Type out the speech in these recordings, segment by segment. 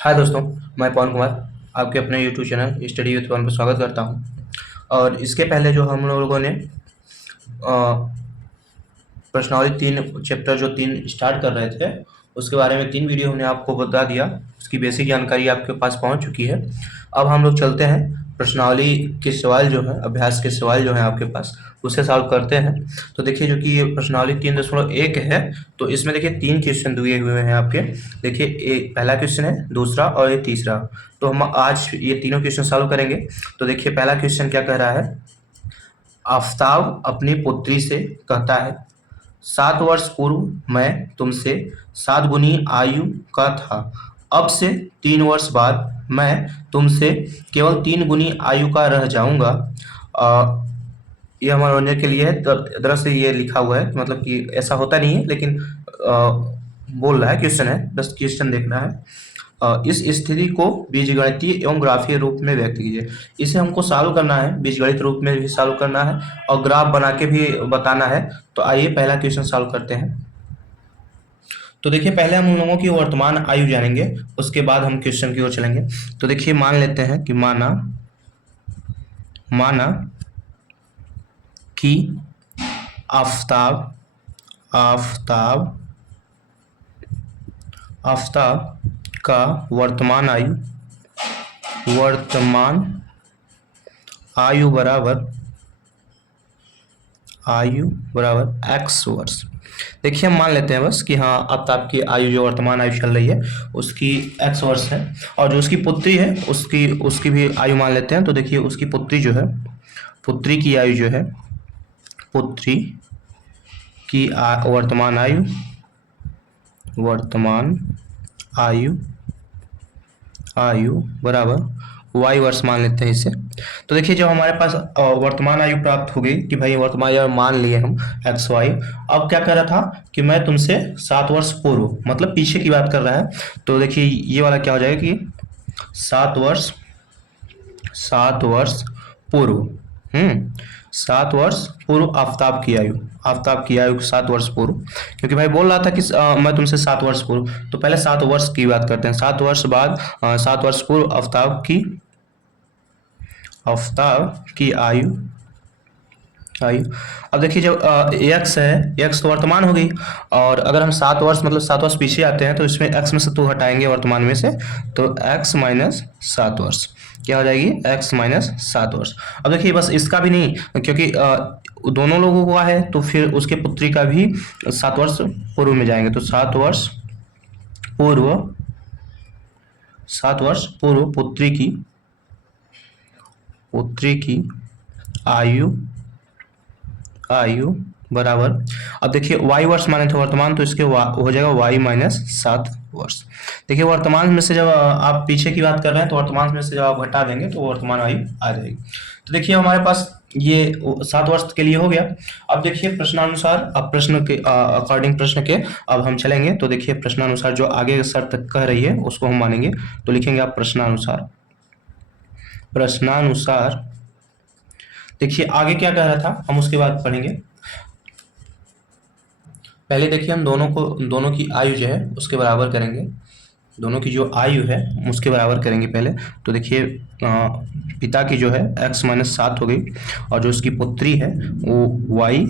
हाय दोस्तों, मैं पवन कुमार आपके अपने यूट्यूब चैनल स्टडी विथ पवन पर स्वागत करता हूं। और इसके पहले जो हम लोगों ने प्रश्नावली 3 चैप्टर जो 3 स्टार्ट कर रहे थे, उसके बारे में 3 वीडियो हमने आपको बता दिया। उसकी बेसिक जानकारी आपके पास पहुंच चुकी है। अब हम लोग चलते हैं प्रश्नावली के सवाल जो है, अभ्यास के सवाल जो है आपके पास, उसे सॉल्व करते हैं। तो देखिए, जो कि ये प्रश्नावली 3.1 है, तो इसमें देखिए 3 क्वेश्चन दिए हुए हैं आपके। देखिए, एक पहला क्वेश्चन है, दूसरा और ये तीसरा। तो हम आज ये तीनों क्वेश्चन सॉल्व करेंगे। तो देखिए, पहला क्वेश्चन क्या कह रहा है। आफताब अपनी पुत्री से कहता है, 7 वर्ष पूर्व मैं तुमसे 7 गुनी आयु का था। अब से 3 वर्ष बाद मैं तुमसे केवल 3 गुनी आयु का रह जाऊंगा। ये मनोरंजन के लिए है। दरअसल ये लिखा हुआ है, मतलब कि ऐसा होता नहीं है, लेकिन बोल रहा है, क्वेश्चन है, बस क्वेश्चन देखना है। इस स्थिति को बीजगणितीय एवं ग्राफीय रूप में व्यक्त कीजिए। इसे हमको सॉल्व करना है, बीजगणित रूप में भी सॉल्व करना है और ग्राफ बना के भी बताना है। तो आइए पहला क्वेश्चन सॉल्व करते हैं। तो देखिए, पहले हम उन लोगों की वर्तमान आयु जानेंगे, उसके बाद हम क्वेश्चन की ओर चलेंगे। तो देखिए, मान लेते हैं कि माना कि आफताब का वर्तमान आयु बराबर x वर्ष। देखिए, हम मान लेते हैं बस कि हाँ, आफताब की आयु, जो वर्तमान आयु चल रही है, उसकी x वर्ष है। और जो उसकी पुत्री है, उसकी भी आयु मान लेते हैं। तो देखिए, उसकी पुत्री जो है, पुत्री की आयु जो है, पुत्री की वर्तमान आयु बराबर y वर्ष मान लेते हैं इसे। तो देखिए, जब हमारे पास वर्तमान आयु प्राप्त हो गई कि भाई वर्तमान आयु मान लिए हम xy। अब क्या कर रहा था कि मैं तुमसे 7 वर्ष पूर्व, मतलब पीछे की बात कर रहा है। तो देखिए, ये वाला क्या हो जाएगा कि 7 वर्ष पूर्व 7 वर्ष पूर्व आफताब की आयु 7 वर्ष पूर्व। क्योंकि भाई बोल रहा था कि मैं तुमसे 7 वर्ष पूर्व, तो पहले 7 वर्ष की बात करते हैं। 7 वर्ष बाद 7 वर्ष पूर्व आफताब की आयु। अब देखिए, जब x है, x तो वर्तमान हो गई। और अगर हम 7 वर्ष मतलब 7 वर्ष पीछे आते हैं, तो इसमें x में से 2 हटाएंगे वर्तमान में से, तो x माइनस 7 वर्ष क्या हो जाएगी, x माइनस 7 वर्ष। अब देखिए, बस इसका भी नहीं, क्योंकि दोनों लोगों का है, तो फिर उसके पुत्री का भी 7 वर्ष पूर्व में जाएंगे। तो 7 वर्ष पूर्व पुत्री की आयु बराबर। अब देखिए, y वर्ष माने थे वर्तमान, तो इसके हो जाएगा y माइनस 7 वर्ष। देखिए, वर्तमान में से जब आप पीछे की बात कर रहे हैं, तो वर्तमान में से जब आप हटा देंगे तो वर्तमान आयु आ जाएगी। तो देखिए, हमारे पास ये 7 वर्ष के लिए हो गया। अब देखिए, प्रश्नानुसार, अब प्रश्न के अकॉर्डिंग प्रश्न के अब हम चलेंगे। तो देखिए, प्रश्नानुसार जो आगे शर्त कह रही है उसको हम मानेंगे। तो लिखेंगे आप प्रश्नानुसार। देखिए, आगे क्या कह रहा था, हम उसके बाद पढ़ेंगे। पहले देखिए, हम दोनों की आयु जो है उसके बराबर करेंगे। दोनों की जो आयु है उसके बराबर करेंगे पहले। तो देखिए, पिता की जो है x माइनस 7 हो गई, और जो उसकी पुत्री है वो y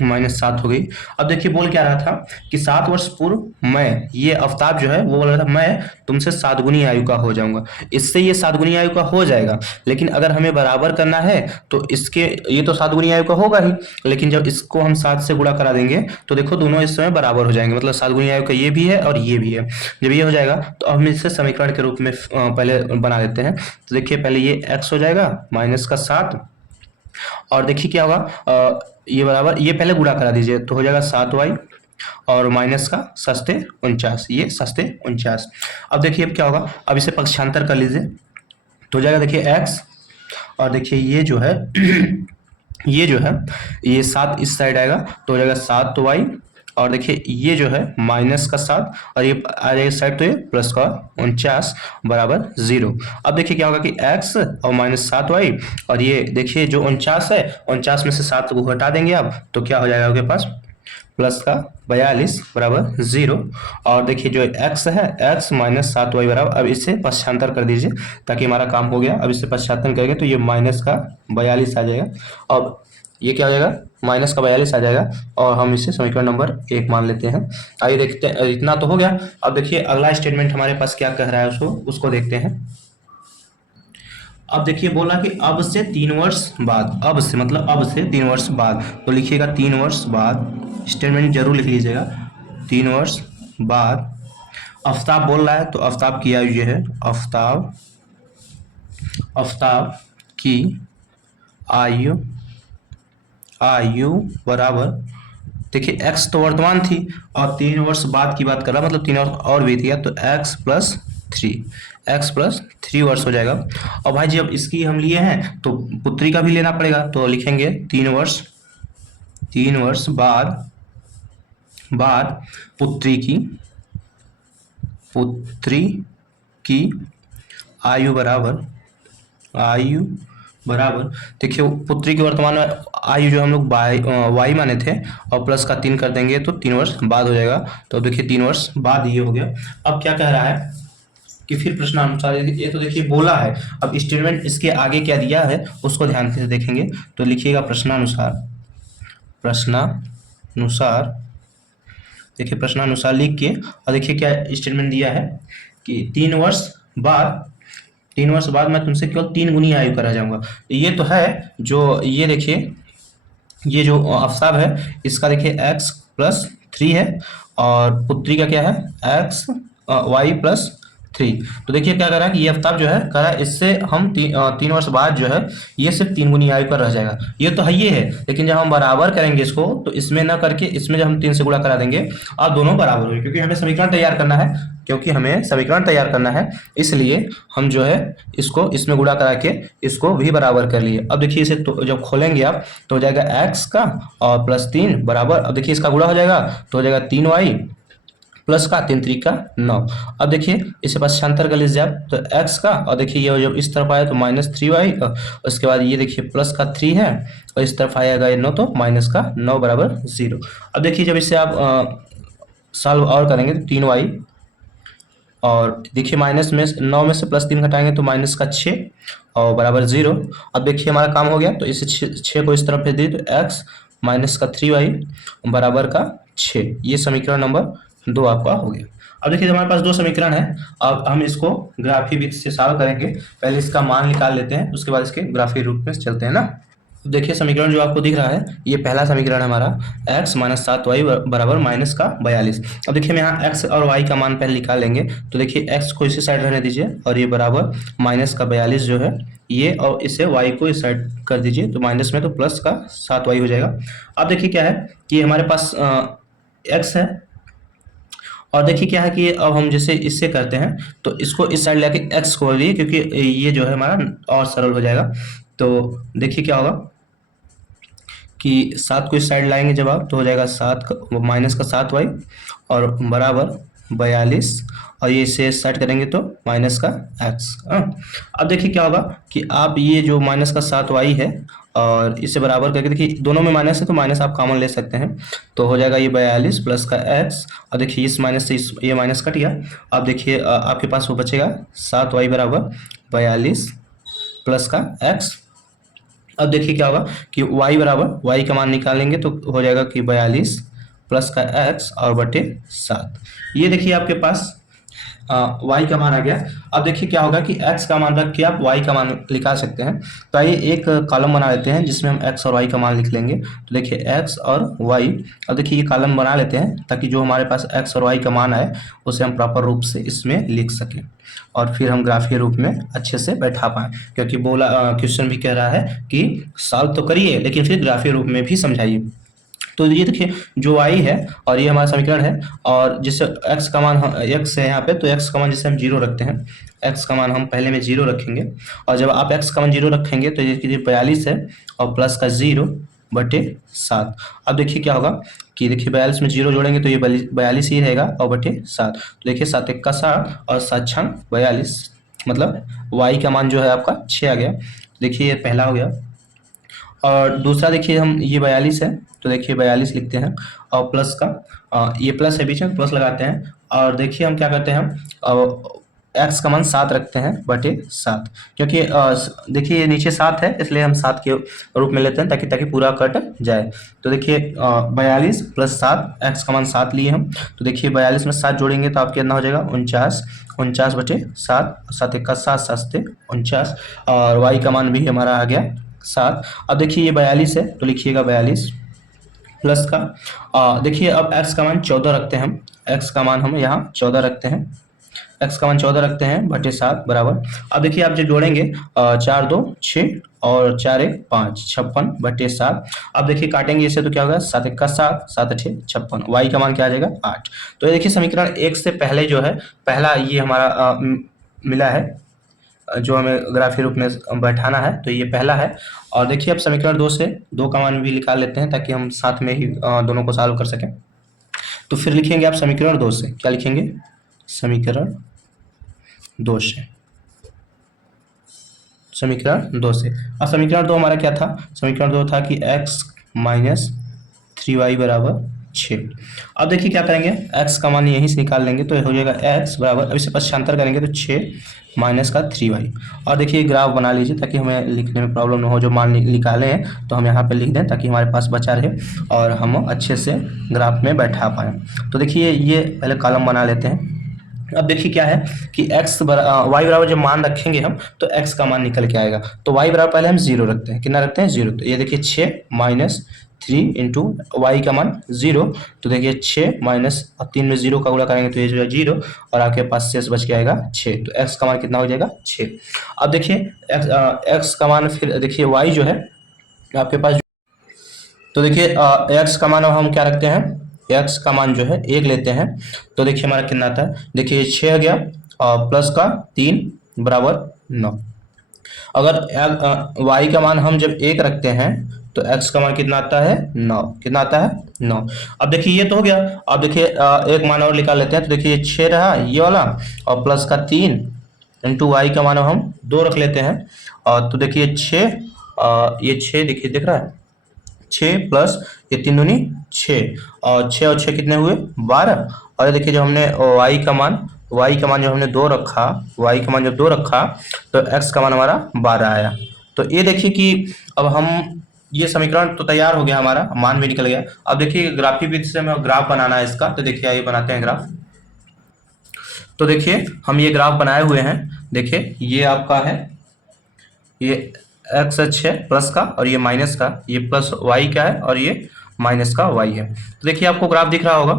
माइनस 7 हो गई। अब देखिए, बोल क्या रहा था कि 7 वर्ष पूर्व मैं, ये आफताब जो है वो बोल रहा था मैं तुमसे 7 गुनी आयु का हो जाऊंगा। इससे ये 7 गुनी आयु का हो जाएगा, लेकिन अगर हमें बराबर करना है तो इसके, ये तो 7 गुनी आयु का होगा ही, लेकिन जब इसको हम 7 से गुणा करा देंगे तो देखो दोनों इस समय बराबर हो जाएंगे। मतलब 7 गुनी आयु का ये भी है और ये भी है। जब ये हो जाएगा तो हम इसे समीकरण के रूप में पहले बना देते हैं। तो देखिए, पहले ये x हो जाएगा माइनस का 7, और देखिए क्या होगा, ये बराबर, ये पहले गुणा करा दीजिए, तो हो जाएगा 7y और माइनस का सस्ते 49, ये सस्ते 49। अब देखिए, अब क्या होगा, अब इसे पक्षांतर कर लीजिए, तो हो जाएगा देखिए x, और देखिए ये जो है ये 7 इस साइड आएगा, तो हो जाएगा 7y, और देखिए ये जो है माइनस का 7, और ये आ जाएगा साइड, तो ये प्लस का 49 बराबर 0। अब देखिए क्या होगा कि x और माइनस 7y, और ये देखिए जो 49 है, 49 में से 7 को हटा देंगे आप, तो क्या हो जाएगा आपके पास प्लस का 42 बराबर 0। और देखिए जो x है, x माइनस 7y बराबर, अब इससे पश्चांतर कर दीजिए ताकि हमारा काम हो गया। अब इससे पश्चांतर करेंगे तो ये माइनस का 42 आ जाएगा। अब ये क्या हो जाएगा, माइनस का 42 आ जाएगा और हम इसे समीकरण नंबर 1 मान लेते हैं। आइए देखते हैं, इतना तो हो गया। अब देखिए अगला स्टेटमेंट हमारे पास क्या कह रहा है, उसको देखते हैं। अब देखिए बोला कि अब से 3 वर्ष बाद, अब से मतलब अब से 3 वर्ष बाद, तो लिखिएगा 3 वर्ष बाद, स्टेटमेंट जरूर लिख लीजिएगा। 3 वर्ष बाद आफ्ताब बोल रहा है, तो आफ्ताब की आयु ये है, आफ्ताब की आयु बराबर, देखिए x तो वर्तमान थी और 3 वर्ष बाद की बात कर रहा, मतलब 3 वर्ष और बीत गया, तो x प्लस 3 वर्ष हो जाएगा। और भाई जी अब इसकी हम लिए हैं तो पुत्री का भी लेना पड़ेगा, तो लिखेंगे 3 वर्ष बाद पुत्री की आयु बराबर, देखिए पुत्री की वर्तमान आयु जो हम लोग वाई माने थे और प्लस का 3 कर देंगे तो 3 वर्ष बाद हो जाएगा। तो देखिए 3 वर्ष बाद ये हो गया। अब क्या कह रहा है कि फिर प्रश्नानुसार, ये तो देखिए बोला है, अब स्टेटमेंट इसके आगे क्या दिया है उसको ध्यान से देखेंगे। तो लिखिएगा प्रश्नानुसार, देखिए प्रश्नानुसार लिख के, और देखिए क्या स्टेटमेंट दिया है कि 3 वर्ष बाद मैं तुमसे केवल 3 गुनी आयु करा जाऊंगा। ये तो है जो, ये देखिए ये जो आफ्ताब है इसका देखिए x प्लस 3 है और पुत्री का क्या है x y प्लस 3। तो देखिए क्या कर रहा है कि ये आफ्ताब जो है कह रहा है इससे हम 3 वर्ष बाद जो है ये सिर्फ 3 गुनी आयु पर रह जाएगा। ये तो है, ये है, लेकिन जब हम बराबर करेंगे इसको तो इसमें ना करके इसमें जब हम 3 से गुणा करा देंगे और दोनों बराबर होंगे, क्योंकि हमें समीकरण तैयार करना है, इसलिए हम जो है इसको इसमें गुणा करा के इसको भी बराबर कर लिए। अब देखिए इसे तो जब खोलेंगे आप तो हो जाएगा x का और प्लस 3 बराबर, अब देखिए इसका गुणा हो जाएगा तो हो जाएगा 3y प्लस का 3 3 का 9। अब देखिए इसे पश्चांतर कर लीजिए आप, तो x का, और देखिए ये जब इस तरफ आया तो माइनस 3y का, उसके बाद ये देखिए प्लस का 3 है और इस तरफ आएगा ये 9 तो माइनस का 9 बराबर 0। अब देखिए जब इसे आप सॉल्व और करेंगे तो 3y, और देखिए माइनस में 9 में से प्लस 3 घटाएंगे तो माइनस का 6 और बराबर 0। अब देखिए हमारा काम हो गया, तो इसे 6 को इस तरफ भेज दिए तो x माइनस का 3y बराबर का 6, ये समीकरण नंबर 2 आपका हो गया। अब देखिए हमारे पास 2 समीकरण है, अब हम इसको ग्राफी विधि से सॉल्व करेंगे। पहले इसका मान निकाल लेते हैं, उसके बाद इसके ग्राफी रूप में चलते हैं ना। देखिए समीकरण जो आपको दिख रहा है ये पहला समीकरण है हमारा, x माइनस 7y बराबर माइनस का 42। अब देखिए हम यहाँ x और y का मान पहले निकाल लेंगे, तो देखिए x को इसी साइड रहने दीजिए और ये बराबर माइनस का 42 जो है ये, और इसे y को इस साइड कर दीजिए तो माइनस में तो प्लस का 7y हो जाएगा। अब देखिए क्या है कि हमारे पास x है, और देखिए क्या है कि अब हम जैसे इससे करते हैं तो इसको इस साइड लेके x को लिए, क्योंकि ये जो है हमारा और सरल हो जाएगा। तो देखिए क्या होगा कि 7 को इस साइड लाएंगे जब आप तो हो जाएगा 7 माइनस का 7y और बराबर 42, और ये इसे सेट करेंगे तो माइनस का x। अब देखिए क्या होगा कि आप ये जो माइनस का 7y है और इसे बराबर करके, देखिए दोनों में माइनस है तो माइनस आप कॉमन ले सकते हैं, तो हो जाएगा ये 42 प्लस का x, और देखिए इस माइनस से ये माइनस कट गया। अब देखिए आपके पास वो बचेगा 7y बराबर 42 प्लस का x। अब देखिए क्या होगा कि y बराबर, y का मान निकालेंगे तो हो जाएगा कि 42 प्लस का x और बटे 7। ये देखिए आपके पास y का मान आ गया। अब देखिए क्या होगा कि x का मान रख के आप y का मान लिखा सकते हैं। तो आइए एक कॉलम बना लेते हैं जिसमें हम x और y का मान लिख लेंगे। तो देखिए x और y, अब देखिए ये कॉलम बना लेते हैं ताकि जो हमारे पास x और y का मान आए उसे हम प्रॉपर रूप से इसमें लिख सकें और फिर हम ग्राफीय रूप में अच्छे से बैठा पाएं, क्योंकि बोला क्वेश्चन भी कह रहा है कि सॉल्व तो करिए लेकिन फिर ग्राफीय रूप में भी समझाइए। तो ये देखिए जो y है और ये हमारा समीकरण है, और जिससे x का मान x है यहाँ पे, तो x का मान जिसे हम 0 रखते हैं, x का मान हम पहले में 0 रखेंगे, और जब आप x का मान 0 रखेंगे तो ये 42 है और प्लस का 0 बटे 7। अब देखिए क्या होगा कि देखिए 42 में 0 जोड़ेंगे तो ये 42 ही रहेगा और बटे 7, तो देखिए 7 1 का 7 और 7 6 42, मतलब y का मान जो है आपका 6 आ गया। देखिए ये पहला हो गया। और दूसरा देखिए हम ये 42 है, तो देखिए 42 लिखते हैं और प्लस का ये प्लस है बीच में, प्लस लगाते हैं और देखिए हम क्या करते हैं एक्स का मान 7 रखते हैं बटे 7, क्योंकि देखिए ये नीचे 7 है इसलिए हम 7 के रूप में लेते हैं ताकि ताकि पूरा कट जाए। तो देखिए 42 प्लस 7, एक्स का मान 7 लिए हम, तो देखिए 42 में 7 जोड़ेंगे तो आपके कितना हो जाएगा 49, 49 बटे 7, 7 एक का 7, 7 से 49 और वाई का मान भी हमारा आ गया 7। अब देखिए ये 42 है तो लिखिएगा 42 प्लस का देखिए अब x का मान 14 रखते हैं हम, x का मान हम यहाँ 14 रखते हैं, x का मान 14 रखते हैं बटे 7 बराबर। अब देखिए आप जब जोड़ेंगे 4 2 6 और 4 1 5, 56 बटे 7। अब देखिए काटेंगे इसे तो क्या होगा 7 1 का 7, 7 8 56, y का मान क्या आ जाएगा 8। तो ये देखिए समीकरण 1 से पहले जो है पहला ये हमारा मिला है जो हमें ग्राफी रूप में बैठाना है, तो ये पहला है। और देखिए अब समीकरण 2 से 2 का मान भी निकाल लेते हैं ताकि हम साथ में ही दोनों को सॉल्व कर सकें। तो फिर लिखेंगे आप समीकरण 2 से, क्या लिखेंगे समीकरण 2 से, समीकरण 2 से। अब समीकरण 2 हमारा क्या था, समीकरण 2 था कि x माइनस 3y बराबर 6। अब देखिए क्या करेंगे x का मान यहीं से निकाल लेंगे तो हो जाएगा x बराबर, अब इसे पक्षांतर करेंगे तो 6 माइनस का 3y। और देखिए ग्राफ बना लीजिए ताकि हमें लिखने में प्रॉब्लम ना हो, जो मान निकाले हैं तो हम यहाँ पे लिख दें ताकि हमारे पास बचा रहे और हम अच्छे से ग्राफ में बैठा पाएँ। तो देखिए ये पहले कॉलम बना लेते हैं। अब देखिए क्या है कि वाई बराबर जब मान रखेंगे हम तो x का मान निकल के आएगा, तो y बराबर पहले हम 0 रखते हैं, कितना रखते हैं 0। तो ये देखिए 6 माइनस 3 इंटू वाई का मान 0, तो देखिए 6 माइनस 3 में 0 का गुणा करेंगे तो ये जो है 0 और आपके पास शेष बच के आएगा 6, तो x का मान कितना हो जाएगा 6। अब देखिए x का मान फिर देखिए y जो है आपके पास, तो देखिए x का मान अब हम क्या रखते हैं, x का मान जो है 1 लेते हैं, तो देखिए हमारा कितना आता है, देखिए 6 आ गया और प्लस का 3 बराबर 9। अगर y का मान हम जब 1 रखते हैं तो x का मान कितना आता है 9, कितना आता है 9। अब देखिए ये तो हो गया, अब देखिए एक मान और निकाल लेते हैं, तो देखिए 6 रहा ये वाला और प्लस का 3 इंटू वाई का मान हम 2 रख लेते हैं और तो देखिए 6 ये 6 देखिए दिख रहा है 6 प्लस ये 3 दूनी 6 और 6 और 6 कितने हुए 12। और ये देखिए जो हमने y का मान जब हमने 2 रखा, y का मान जब 2 रखा तो x का मान हमारा 12 आया। तो ये देखिए कि अब हम ये समीकरण तो तैयार हो गया, हमारा मान भी निकल गया। अब देखिए ग्राफी विधि से हमें ग्राफ बनाना है इसका, तो देखिए आइए बनाते हैं ग्राफ। तो देखिए हम ये ग्राफ बनाए हुए हैं, देखिए ये आपका है ये एक्स अक्ष है प्लस का और ये माइनस का, ये प्लस वाई का है और ये माइनस का वाई है। तो देखिए आपको ग्राफ दिख रहा होगा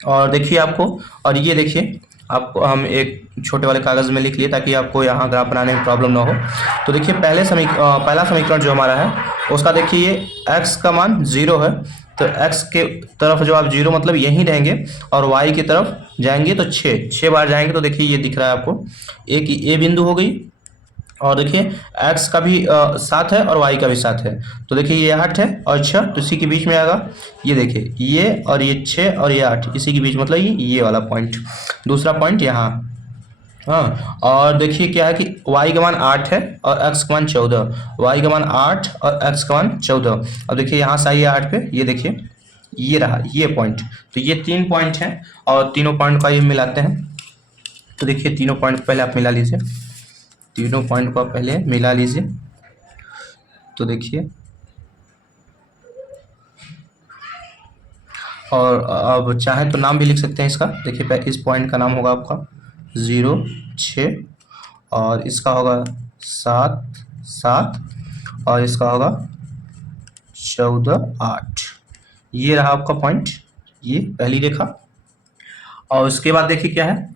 और देखिए आपको, और ये देखिए आपको हम एक छोटे वाले कागज में लिख लिए ताकि आपको यहाँ ग्राफ बनाने में प्रॉब्लम ना हो। तो देखिए पहला समीकरण जो हमारा है उसका देखिए ये x का मान 0 है, तो x के तरफ जो आप 0 मतलब यहीं रहेंगे और y की तरफ जाएंगे तो 6 बार जाएंगे, तो देखिए ये दिख रहा है आपको एक ये बिंदु हो गई और देखिए x का भी 7 है और y का भी 7 है, तो देखिए ये 8 है और 6 तो इसी के बीच में आएगा। ये देखिए ये और ये 6 और ये 8 इसी के बीच, मतलब ये वाला पॉइंट, दूसरा पॉइंट यहाँ। हाँ और देखिए क्या है कि y का मान 8 है और x का मान 14, y का मान 8 और x का मान 14। अब देखिए यहाँ से आइए 8 पे, ये देखिए ये रहा ये पॉइंट, तो ये 3 पॉइंट हैं और तीनों पॉइंट को ये मिलाते हैं। तो देखिए तीनों पॉइंट पहले आप मिला लीजिए, तीनों पॉइंट को पहले मिला लीजिए। तो देखिए और अब चाहे तो नाम भी लिख सकते हैं इसका, देखिए इस पॉइंट का नाम होगा आपका 0 6 और इसका होगा 7 7 और इसका होगा 14 8। ये रहा आपका पॉइंट, ये पहली रेखा। और उसके बाद देखिए क्या है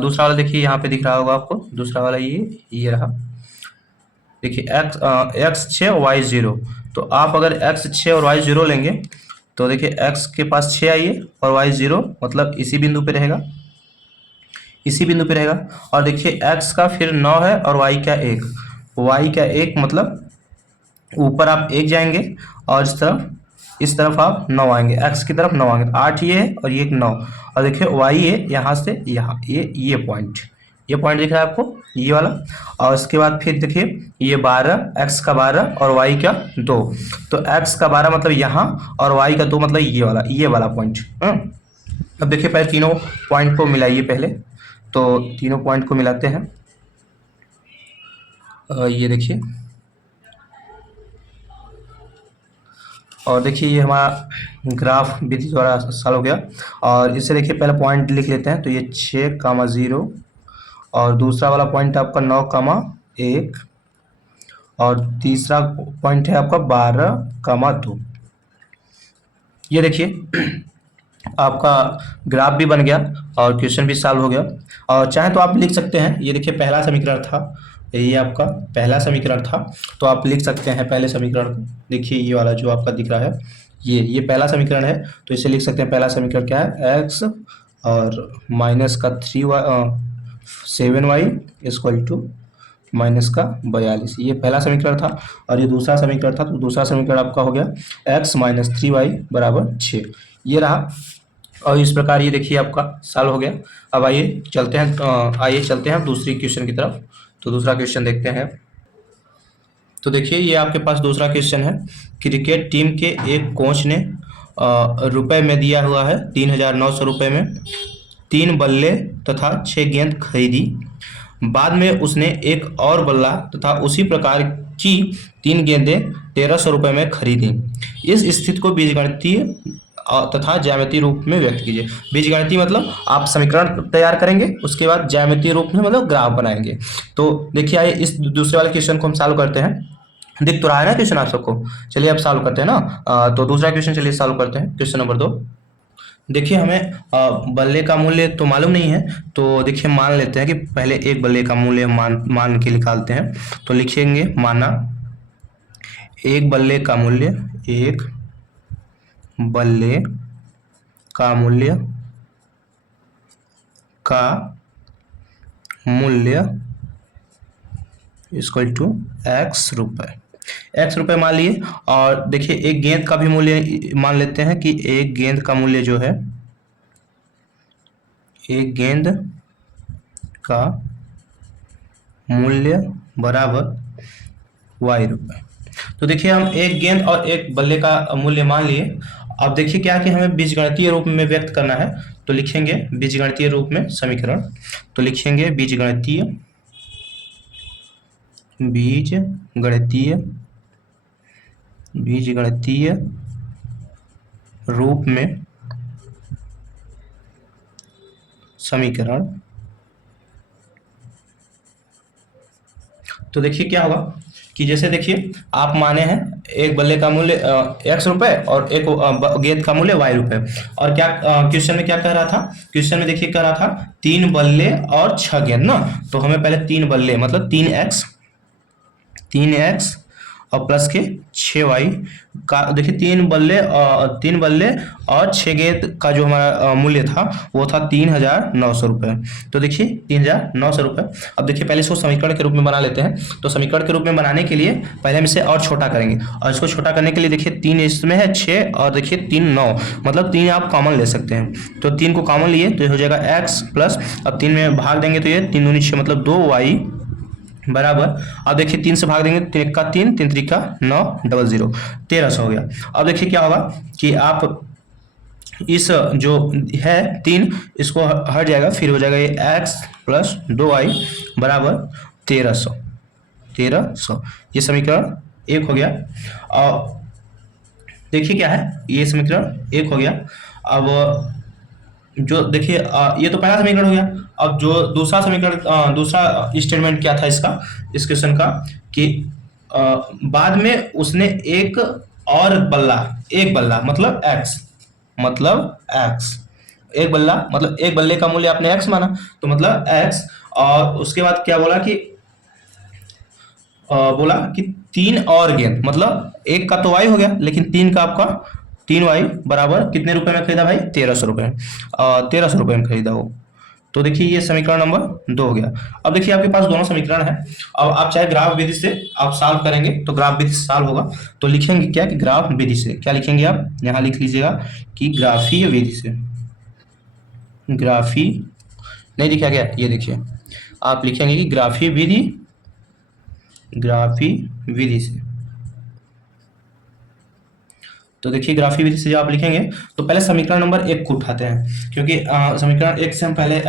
दूसरा वाला, देखिए यहाँ पे दिख रहा होगा आपको दूसरा वाला, ये रहा देखिए x 6 और y 0। तो आप अगर x 6 और y 0 लेंगे तो देखिए x के पास 6 आइए और y 0 मतलब इसी बिंदु पे रहेगा, इसी बिंदु पे रहेगा। और देखिए x का फिर 9 है और y का 1, y का 1 मतलब ऊपर आप 1 जाएंगे और इस तरफ आप 9 आएंगे, x की तरफ 9 आएंगे, 8 ये है और ये 9। और देखिए y है यहाँ से यहाँ ये पॉइंट, ये पॉइंट दिख रहा है आपको, ये वाला। और उसके बाद फिर देखिए ये 12, x का 12 और y का 2, तो x का 12 मतलब यहाँ और y का 2 मतलब ये वाला पॉइंट। अब देखिए पहले तीनों पॉइंट को मिलाइए पहले, तो तीनों पॉइंट को मिलाते हैं। ये देखिए, और देखिए ये हमारा ग्राफ विधि द्वारा सॉल्व हो गया। और इसे देखिए पहले पॉइंट लिख लेते हैं, तो ये 6,0 और दूसरा वाला पॉइंट आपका 9,1 और तीसरा पॉइंट है आपका 12,2। ये देखिए आपका ग्राफ भी बन गया और क्वेश्चन भी सॉल्व हो गया। और चाहे तो आप लिख सकते हैं, ये देखिए पहला समीकरण था, ये आपका पहला समीकरण था, तो आप लिख सकते हैं पहले समीकरण को। देखिए ये वाला जो आपका दिख रहा है, ये पहला समीकरण है, तो इसे लिख सकते हैं। पहला समीकरण क्या है, x और माइनस का 7y इक्वल टू माइनस का 42, ये पहला समीकरण था। और ये दूसरा समीकरण था, तो दूसरा समीकरण आपका हो गया x माइनस 3y बराबर 6, ये रहा। और इस प्रकार ये देखिए आपका सॉल्व हो गया। अब आइए चलते हैं दूसरी क्वेश्चन की तरफ। तो दूसरा क्वेश्चन देखते हैं। तो देखिए ये आपके पास दूसरा क्वेश्चन है। क्रिकेट टीम के एक कोच ने रुपए में दिया हुआ है 3,900 रुपये में 3 बल्ले तथा 6 गेंद खरीदी। बाद में उसने एक और बल्ला तथा उसी प्रकार की 3 गेंदें 1,300 रुपये में खरीदी। इस स्थिति को बीजगणितीय तथा ज्यामितीय रूप में व्यक्त कीजिए। बीजगणितीय मतलब आप समीकरण तैयार करेंगे, उसके बाद ज्यामितीय रूप में मतलब ग्राफ बनाएंगे। तो देखिए आइए इस दूसरे वाले क्वेश्चन को हम सॉल्व करते हैं। दिख तो रहा है ना क्वेश्चन आप सबको? चलिए अब सॉल्व करते हैं ना। तो दूसरा क्वेश्चन चलिए सॉल्व करते हैं, क्वेश्चन नंबर 2। देखिए हमें बल्ले का मूल्य तो मालूम नहीं है, तो देखिए मान लेते हैं कि पहले एक बल्ले का मूल्य मान के निकालते हैं। तो लिखेंगे माना एक बल्ले का मूल्य, एक बल्ले का मूल्य इक्वल टू x रुपए मान लिए। और देखिए एक गेंद का भी मूल्य मान लेते हैं कि एक गेंद का मूल्य जो है, एक गेंद का मूल्य बराबर y रुपए। तो देखिए हम एक गेंद और एक बल्ले का मूल्य मान लिए। अब देखिए क्या कि हमें बीजगणितीय रूप में व्यक्त करना है, तो लिखेंगे बीजगणितीय रूप में समीकरण। तो लिखेंगे बीजगणितीय रूप में समीकरण। तो देखिए क्या होगा कि जैसे देखिए आप माने हैं एक बल्ले का मूल्य x रुपए और एक गेंद का मूल्य y रुपए। और क्या क्वेश्चन में क्या कह रहा था? क्वेश्चन में देखिए कह रहा था 3 बल्ले और 6 गेंद ना। तो हमें पहले 3 बल्ले मतलब 3x और प्लस के 6y का, देखिए 3 बल्ले और 6 गेंद का जो हमारा मूल्य था वो था 3,900 रुपये। तो देखिए 3,900 रुपये। अब देखिए पहले इसको समीकरण के रूप में बना लेते हैं। तो समीकरण के रूप में बनाने के लिए पहले हम इसे और छोटा करेंगे, और इसको छोटा करने के लिए देखिए 3 इसमें है 6 और देखिए 3 9, मतलब 3 आप कॉमन ले सकते हैं। तो 3 को कॉमन लिए तो हो जाएगा x प्लस, अब 3 में भाग देंगे तो ये 3 दूनी 6 मतलब 2y बराबर। अब देखिए 3 से भाग देंगे, 3 का 3, 3 3 का 9, 00, 1,300 हो गया। अब देखिए क्या होगा कि आप इस जो है 3 इसको हट जाएगा, फिर हो जाएगा ये x प्लस 2y बराबर 1,300। ये समीकरण 1 हो गया। और देखिए क्या है, ये समीकरण 1 हो गया। अब जो देखिए ये तो पहला समीकरण हो गया। अब जो दूसरा समीकरण, दूसरा स्टेटमेंट क्या था इसका, इस क्वेश्चन का, कि बाद में उसने एक और बल्ला, एक बल्ला मतलब x, एक बल्ला मतलब एक बल्ले का मूल्य आपने x माना, तो मतलब x। और उसके बाद क्या बोला कि 3 और गेंद, मतलब एक का तो y हो गया, लेकिन 3 का आपका 3y बराबर कितने रुपए में खरीदा भाई? 1,300 रुपये। 1,300 रुपये में खरीदा वो। तो देखिए ये समीकरण नंबर 2 हो गया। अब देखिए आपके पास दोनों समीकरण है। अब आप चाहे ग्राफ विधि से आप सॉल्व करेंगे तो ग्राफ विधि से सॉल्व होगा। तो लिखेंगे क्या कि ग्राफ विधि से, क्या लिखेंगे आप यहाँ लिख लीजिएगा कि ग्राफीय विधि से, नहीं दिखा गया, ये देखिए आप लिखेंगे कि ग्राफी विधि से। तो देखिए ग्राफी विधि से जब आप लिखेंगे तो पहले समीकरण नंबर 1 को उठाते हैं, क्योंकि समीकरण 1 से हम पहले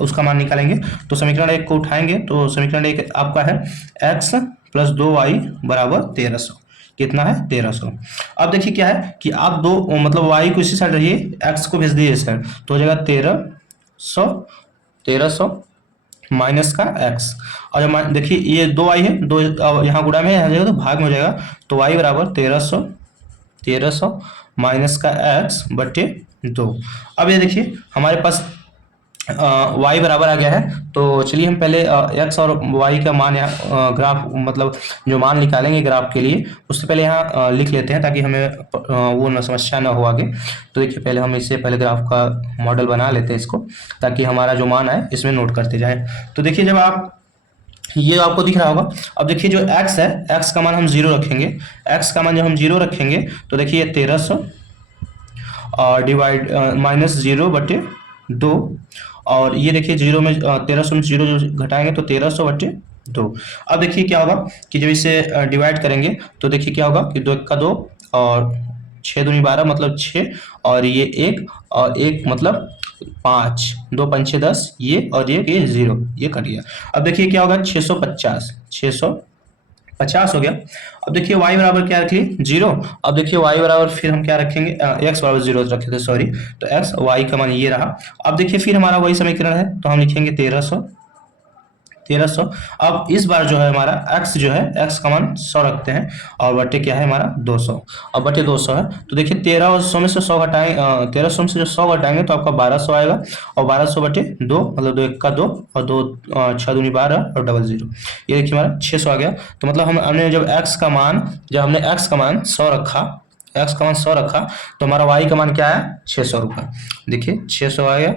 उसका मान निकालेंगे। तो समीकरण 1 को उठाएंगे तो समीकरण 1 आपका है x प्लस 2y बराबर 1300। कितना है? 1300। अब देखिए क्या है कि आप दो मतलब y को इसी साइड रहिए, x को भेज दीजिए इस साइड, तो हो जाएगा 1300 माइनस का x। और जब देखिए ये 2y है, दो यहाँ गुणा में आ जाएगा तो भाग में हो जाएगा, तो y बराबर 1300 माइनस का x बटे 2। अब ये देखिए हमारे पास y बराबर आ गया है। तो चलिए हम पहले x और y का मान यहाँ ग्राफ मतलब जो मान निकालेंगे ग्राफ के लिए, उससे पहले यहाँ लिख लेते हैं ताकि हमें वो न समस्या ना हो आगे। तो देखिए पहले हम इससे पहले ग्राफ का मॉडल बना लेते हैं इसको, ताकि हमारा जो मान है इसमें नोट करते जाएं। तो देखिए जब आप ये आपको दिख रहा होगा, अब देखिए जो x है, x का मान हम 0 रखेंगे। x का मान जब हम 0 रखेंगे तो देखिए 1300 और डिवाइड माइनस 0 बटे 2, और ये देखिए 0 में 1300 में 0 जो घटाएंगे तो 1300 बटे 2। अब देखिए क्या होगा कि जब इसे डिवाइड करेंगे तो देखिए क्या होगा कि 2 1 का 2 और 6 दूनी 12 मतलब 6, और ये 1 और 1 मतलब 5, 2 5 6 10, ये और ये 0, ये कट गया। अब देखिए क्या होगा 650 हो गया। अब देखिए y बराबर क्या रखिए 0। अब देखिए y बराबर फिर हम क्या रखेंगे, x बराबर 0 रखे थे सॉरी, तो x y का मान ये रहा। अब देखिए फिर हमारा वही समीकरण है तो हम लिखेंगे 1300। अब इस बार जो है हमारा x जो है, x का मान 100 रखते हैं और बटे क्या है हमारा 200। अब बटे 200 है तो देखिए 1300 में से 100 घटाएं, 1300 में से जो 100 घटाएंगे तो आपका 1200 आएगा, और 1200 बटे 2 मतलब 2 1 का 2 और 2 6 दूनी 12 और डबल 0, ये देखिए हमारा 600 आ गया। तो मतलब हमने जब x का मान 100 रखा, x का मान 100 रखा तो हमारा y का मान क्या है 600 रुपये। देखिए 600 आ गया।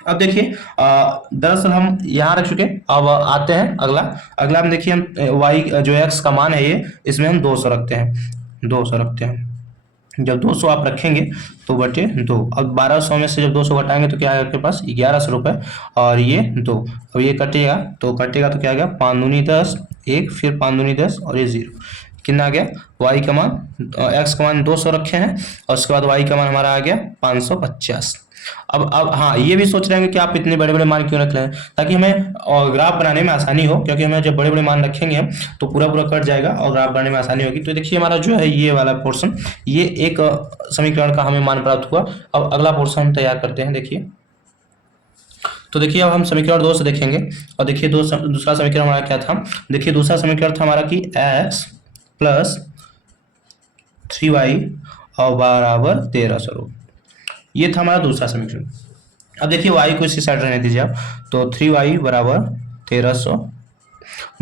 अब देखिए दरअसल हम यहाँ रख चुके, अब आते हैं अगला हम देखिए हम y जो x का मान है ये, इसमें हम 200 रखते हैं। जब 200 आप रखेंगे तो बटे 2। अब 1200 में से जब 200 घटाएंगे तो क्या आएगा आपके पास 1100 रुपये, और ये 2, अब ये कटेगा तो क्या आ गया 5 दूनी 10, 1 फिर 5 दूनी 10 और ये 0, कितना आ गया y का मान, x का मान 200 रखे हैं और उसके बाद y का मान हमारा आ गया 550। अब हाँ ये भी सोच रहे हैं कि आप इतने बड़े बड़े मान क्यों रख रहे हैं, ताकि हमें ग्राफ बनाने में आसानी हो, क्योंकि हमें जब बड़े बड़े मान रखेंगे हम तो पूरा कट जाएगा और ग्राफ बनाने में आसानी होगी। तो देखिए हमारा जो है ये वाला पोर्शन, ये एक समीकरण का हमें मान प्राप्त हुआ। अब अगला पोर्शन हम तैयार करते हैं। देखिए तो देखिए अब हम समीकरण 2 से देखेंगे, और देखिए दूसरा समीकरण हमारा क्या था। देखिए दूसरा समीकरण था हमारा कि x प्लस 3y और बराबर 1300, ये था हमारा दूसरा समीकरण। अब देखिए y को इसी साइड रहने दीजिए आप, तो 3y बराबर 1300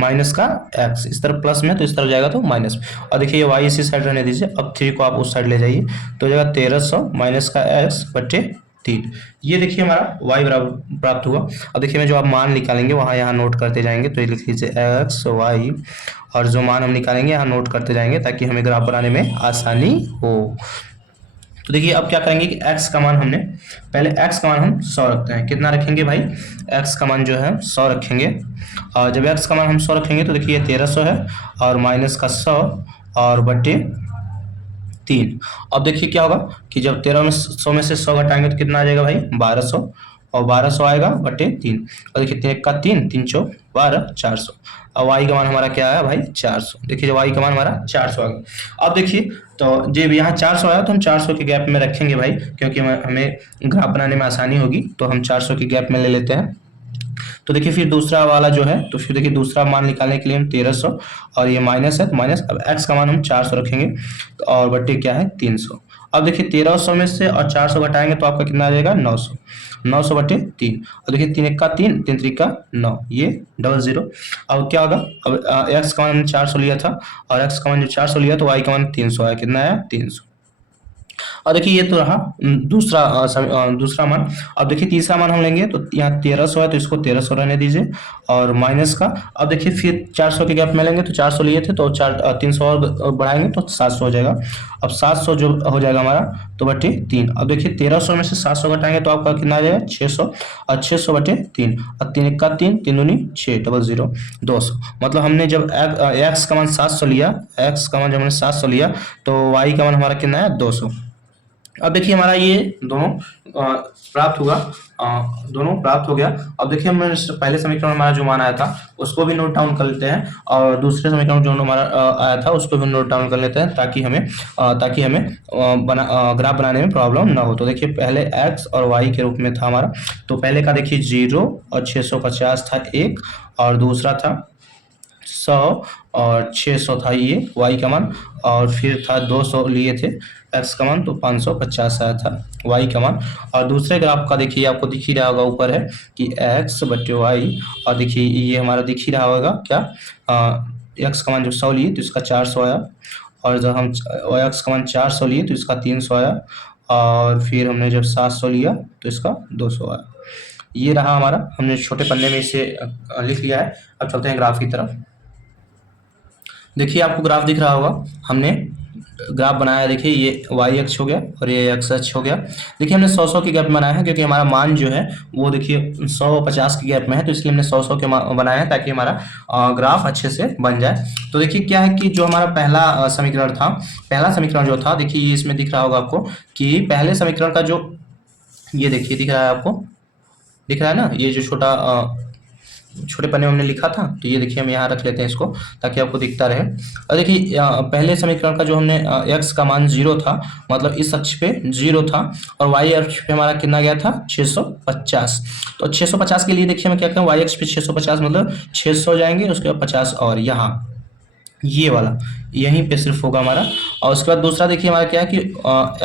माइनस का x, इस तरफ प्लस में तो इस तरफ जाएगा तो माइनस में, और देखिए ये y इसी साइड रहने दीजिए। अब 3 को आप उस साइड ले जाइए तो जाएगा 1300 माइनस का x बटे 3, ये देखिए हमारा y बराबर प्राप्त हुआ। अब देखिए मैं जो आप मान निकालेंगे वहाँ यहाँ नोट करते जाएंगे, तो ये लिख लीजिए x y, और जो मान हम निकालेंगे यहाँ नोट करते जाएंगे ताकि हमें ग्राफ बनाने में आसानी हो। तो देखिए अब क्या करेंगे कि x का मान हमने पहले x का मान हम 100 रखते हैं। कितना रखेंगे भाई, x का मान जो है 100 रखेंगे, और जब x का मान हम 100 रखेंगे तो देखिए 1300 है और माइनस का 100 और बटे 3। अब देखिए क्या होगा कि जब 100 में से 100 घटाएंगे तो कितना आ जाएगा भाई 1200, और 1200 आएगा बटे 3, और देखिए 3 का 3 3 चौ 12 400। अब y का मान हमारा क्या आया भाई 400। देखिए जब y का मान हमारा 400 आ गया। अब देखिए तो जब यहाँ 400 आया तो हम 400 के गैप में रखेंगे भाई, क्योंकि हमें ग्राफ बनाने में आसानी होगी, तो हम 400 के गैप में ले लेते हैं। तो देखिए फिर दूसरा वाला जो है, तो फिर देखिए दूसरा मान निकालने के लिए हम 1300 और ये माइनस है तो माइनस, अब x का मान हम 400 रखेंगे और बटे क्या है 300। अब देखिए 1300 में से और 400 घटाएंगे तो आपका कितना आ जाएगा 900, 900 बटे 3, और देखिए 3 1 का 3 3 3 का 9, ये डबल 0। अब क्या होगा, अब x का मान हमने 400 लिया था और x का मान जो 400 लिया तो y का मान 300 आया, कितना आया 300। और देखिए ये तो रहा दूसरा मान। अब देखिए तीसरा मान हम लेंगे तो यहाँ 1300 है तो इसको 1300 रहने दीजिए और माइनस का। अब देखिए फिर 400 के गैप में लेंगे तो 400 लिए थे तो 300 और बढ़ाएंगे तो 700 हो जाएगा। अब 700 जो हो जाएगा हमारा तो बटे 3। अब देखिए 1300 में से 700 घटाएंगे तो आपका कितना आ जाएगा 600 और 600 बटे 3 और 3 का 3 3 दूनी 6 00 200। मतलब हमने जब एक्स का मान 700 लिया, एक्स का मान जब हमने 700 लिया तो वाई का मान हमारा कितना है 200। अब देखिए हमारा ये दोनों प्राप्त हुआ, दोनों प्राप्त हो गया। अब देखिए हम पहले समीकरण में हमारा जो मान आया था उसको भी नोट डाउन कर लेते हैं और दूसरे समीकरण जो हमारा आया था उसको भी नोट डाउन कर लेते हैं ताकि हमें ग्राफ बनाने में प्रॉब्लम ना हो। तो देखिए पहले x और y के रूप में था हमारा, तो पहले का देखिए 0 और 650 था एक, और दूसरा था 100 और 600 था ये y का मान, और फिर था 200 लिए थे x का मान तो 550 आया था y का मान। और दूसरे ग्राफ का देखिए आपको दिख ही रहा होगा ऊपर है कि x बटे y, और देखिए ये हमारा दिख ही रहा होगा क्या, x का मान जब 100 लिए तो इसका 400 आया, और जब हम x का मान 400 लिए तो इसका 300 आया, और फिर हमने जब 700 लिया तो इसका 200 आया। ये रहा हमारा, हमने छोटे पन्ने में इसे लिख लिया है। अब चलते हैं ग्राफ की तरफ। देखिए आपको ग्राफ दिख रहा होगा, हमने ग्राफ बनाया है। देखिए ये वाई एक्स हो गया और ये एक्स एक्स हो गया। देखिए हमने 100 के गैप में बनाया है क्योंकि हमारा मान जो है वो देखिए 100 और 50 के गैप में है, तो इसलिए हमने 100 के बनाया है ताकि हमारा ग्राफ अच्छे से बन जाए। तो देखिए क्या है कि जो हमारा पहला समीकरण जो था, देखिए ये इसमें दिख रहा होगा आपको कि पहले समीकरण का जो ये देखिए दिख रहा है, आपको दिख रहा है ना, ये जो छोटे पन्ने में हमने लिखा था, तो ये देखिए हम यहाँ रख लेते हैं इसको ताकि आपको दिखता रहे। और देखिए पहले समीकरण का जो हमने x का मान 0 था, मतलब इस अक्ष पे 0 था, और y अक्ष पे हमारा कितना गया था 650। तो 650 के लिए देखिए हम क्या करें, y अक्ष पे 650 मतलब 600 जाएंगे, उसके बाद 50 और यहाँ ये वाला यहीं पे सिर्फ होगा हमारा। और उसके बाद दूसरा देखिए हमारा क्या है कि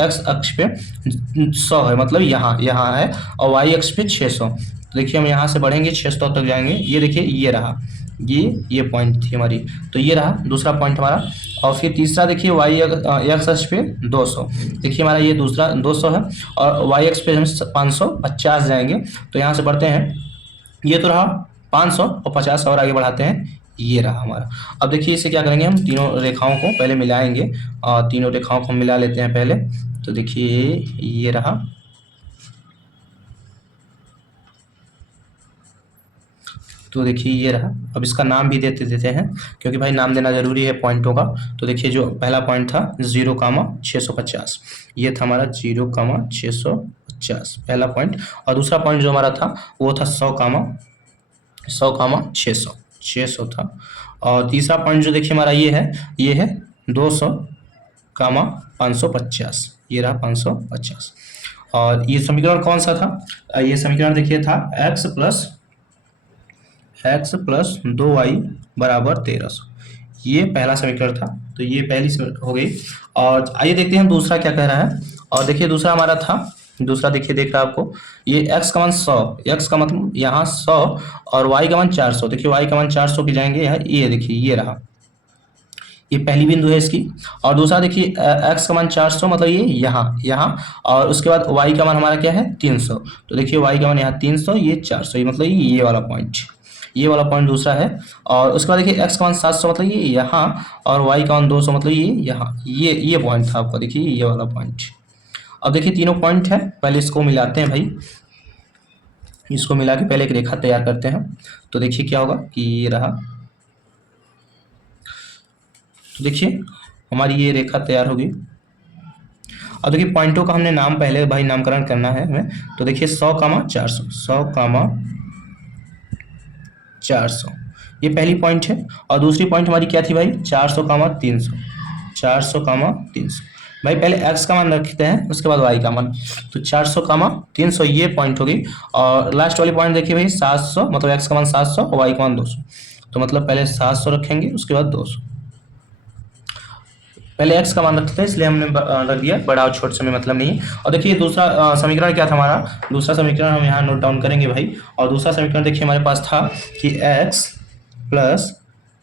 x अक्ष पे 100 है, मतलब यहाँ है, और y अक्ष पे 600। तो देखिए हम यहाँ से बढ़ेंगे 600 तक जाएंगे। ये देखिए ये रहा, ये पॉइंट थी हमारी, तो ये रहा दूसरा पॉइंट हमारा। और फिर तीसरा देखिए y एक्स अक्ष पे 200, देखिए हमारा ये दूसरा 200 है, और y अक्ष पे हम 550 जाएंगे। तो यहाँ से बढ़ते हैं, ये तो रहा 500 और 50 और आगे बढ़ाते हैं, ये रहा हमारा। अब देखिए इसे क्या करेंगे, हम तीनों रेखाओं को पहले मिलाएंगे, और तीनों रेखाओं को हम मिला लेते हैं पहले। तो देखिए ये रहा, तो देखिए ये रहा। अब इसका नाम भी देते हैं क्योंकि भाई नाम देना जरूरी है पॉइंटों का। तो देखिए जो पहला पॉइंट था 0,650, ये था हमारा 0,650 पहला पॉइंट। और दूसरा पॉइंट जो हमारा था वो था 100,600 था। और तीसरा पॉइंट जो देखिए हमारा ये है 200,550, ये रहा 550। और ये समीकरण कौन सा था, ये समीकरण देखिए था x प्लस 2y बराबर 1300, ये पहला समीकरण था। तो ये पहली हो गई। और आइए देखते हैं हम दूसरा क्या कह रहा है। और देखिए दूसरा हमारा था, दूसरा देखिए देख रहा है आपको, ये x का मान 100, x का मतलब यहाँ 100 और y का मान 400। देखिए y का मान 400 की जाएंगे यहाँ, ये देखिए ये रहा, ये पहली बिंदु है इसकी। और दूसरा देखिए x का मान 400 मतलब ये यहाँ, और उसके बाद y का मान हमारा क्या है 300। तो देखिए y का मान यहाँ 300, ये 400, ये मतलब ये वाला पॉइंट दूसरा है। और उसके बाद देखिए x का मान 700 मतलब ये यहाँ, और y का मान 200 मतलब ये यहाँ, ये पॉइंट था आपका, देखिए ये वाला पॉइंट। अब देखिए तीनों पॉइंट है, पहले इसको मिलाते हैं भाई, इसको मिला के पहले एक रेखा तैयार करते हैं। तो देखिए क्या होगा कि ये रहा, तो देखिए हमारी ये रेखा तैयार होगी। अब देखिए पॉइंटों का हमने नाम पहले भाई नामकरण करना है हमें। तो देखिए 100,400 ये पहली पॉइंट है। और दूसरी पॉइंट हमारी क्या थी भाई 400,300 भाई पहले x का मान रखते हैं, उसके बाद y का मान। तो 400,300 ये पॉइंट होगी। और लास्ट वाली पॉइंट देखिए भाई 700 मतलब x का मान 700 और y का मान 200। तो मतलब पहले 700 रखेंगे, उसके बाद 200। पहले x का मान रखते हैं इसलिए हमने रख दिया, बड़ा और छोटे से में मतलब नहीं। और देखिए दूसरा समीकरण क्या था हमारा, दूसरा समीकरण हम यहाँ नोट डाउन करेंगे भाई। और दूसरा समीकरण देखिए हमारे पास था कि x प्लस